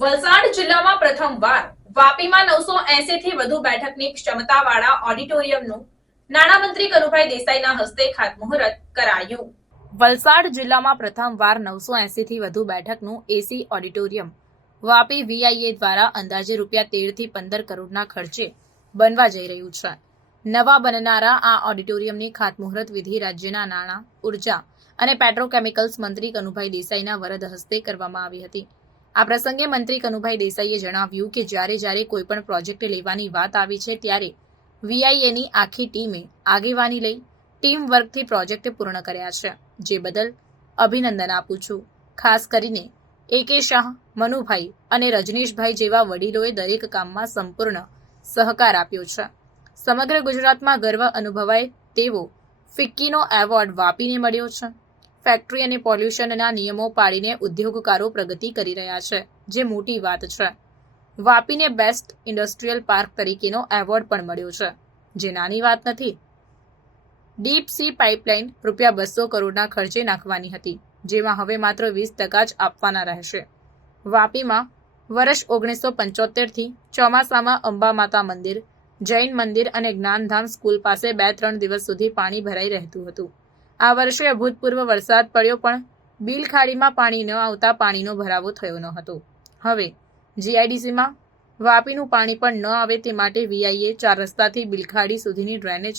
વલસાડ જિલ્લામાં પ્રથમવાર વાપીમાં નવસો એસી થી વધુ બેઠકની ક્ષમતાવાળા ઓડિટોરિયમનું નાણામંત્રી કનુભાઈ દેસાઈના હસ્તે ખાતમુહૂર્ત કરાયું. વલસાડ જિલ્લામાં પ્રથમવાર નવસો એસી થી વધુ બેઠકનું એસી ઓડિટોરિયમ વાપી વીઆઈએ દ્વારા અંદાજે રૂપિયા તેરથી પંદર કરોડના ખર્ચે બનવા જઈ રહ્યું છે. નવા બનનારા આ ઓડિટોરિયમની ખાતમુહૂર્ત વિધિ રાજ્યના નાણાં, ઊર્જા અને પેટ્રોકેમિકલ્સ મંત્રી કનુભાઈ દેસાઈના વરદ હસ્તે કરવામાં આવી હતી. આ પ્રસંગે મંત્રી કનુભાઈ દેસાઈએ જણાવ્યું કે જ્યારે જ્યારે કોઈ પણ પ્રોજેક્ટ લેવાની વાત આવી છે ત્યારે વીઆઈએની આખી ટીમે આગેવાની લઈ ટીમ વર્કથી પ્રોજેક્ટ પૂર્ણ કર્યા છે. જે બદલ અભિનંદન આપું છું. ખાસ કરીને એકે શાહ, મનુભાઈ અને રજનીશભાઈ જેવા વડીલોએ દરેક કામમાં સંપૂર્ણ સહકાર આપ્યો છે. સમગ્ર ગુજરાતમાં ગર્વ અનુભવાય તેવો ફિક્કીનો એવોર્ડ વાપીને મળ્યો છે. ફેક્ટરી અને પોલ્યુશનના નિયમો પાડીને ઉદ્યોગકારો પ્રગતિ કરી રહ્યા છે, જે મોટી વાત છે. વાપીને બેસ્ટ ઇન્ડસ્ટ્રીયલ પાર્ક તરીકેનો એવોર્ડ પણ મળ્યો છે, જે નાની વાત નથી. ડીપ સી પાઇપલાઇન રૂપિયા બસો કરોડના ખર્ચે નાખવાની હતી, જેમાં હવે માત્ર વીસ ટકા જ આપવાના રહેશે. વાપીમાં વર્ષ ઓગણીસો પંચોતેરથી ચોમાસામાં અંબા માતા મંદિર, જૈન મંદિર અને જ્ઞાનધામ સ્કૂલ પાસે બે ત્રણ દિવસ સુધી પાણી ભરાઈ રહેતું હતું. આ વર્ષે અભૂતપૂર્વ વરસાદ પડ્યો, પણ બિલ ખાડીમાં પાણી ન આવતા પાણીનો ભરાવો થયો ન હતો. હવે જીઆઈડીસીમાં વાપીનું પાણી પણ ન આવે તે માટે વીઆઈએ ચાર રસ્તાથી બિલખાડી સુધીની ડ્રેનેજ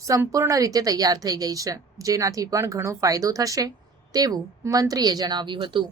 સંપૂર્ણ રીતે તૈયાર થઈ ગઈ છે. જેનાથી પણ ઘણો ફાયદો થશે તેવું મંત્રીએ જણાવ્યું હતું.